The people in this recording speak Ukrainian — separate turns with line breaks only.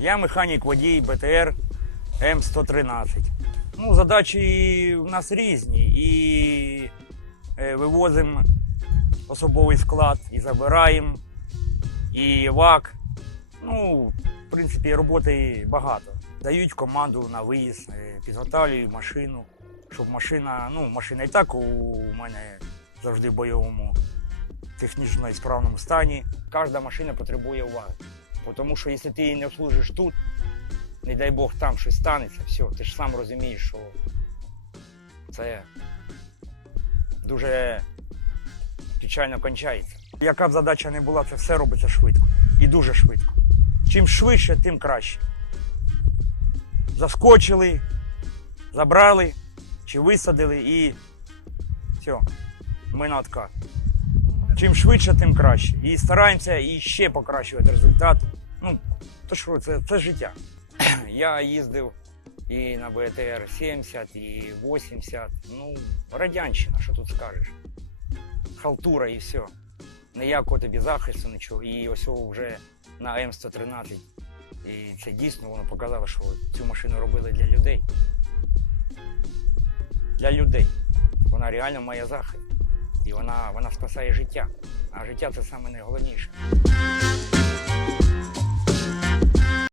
Я механік водій БТР М113. Ну, задачі в нас різні. І е, вивозимо особовий склад, і забираємо, і ВАК. Ну, в принципі, роботи багато. Дають команду на виїзд, е, підготовлюю машину, щоб машина, ну, машина і так у мене завжди в бойовому технічно і справному стані. Кожна машина потребує уваги. Тому що якщо ти її не обслужиш тут, не дай Бог там щось станеться, все, ти ж сам розумієш, що це дуже печально кончається. Яка б задача не була, це все робиться швидко. І дуже швидко. Чим швидше, тим краще. Заскочили, забрали чи висадили і все, ми на откат. Чим швидше, тим краще. І стараємося і ще покращувати результат. Ну, то що, це, це життя. Я їздив і на БТР 70, і 80. Ну, радянщина, що тут скажеш. Халтура і все. Ніякого тобі захисту, нічого. І ось вже на М113. І це дійсно воно показало, що цю машину робили для людей. Для людей. Вона реально має захист. І вона, вона спасає життя. А життя це саме найголовніше.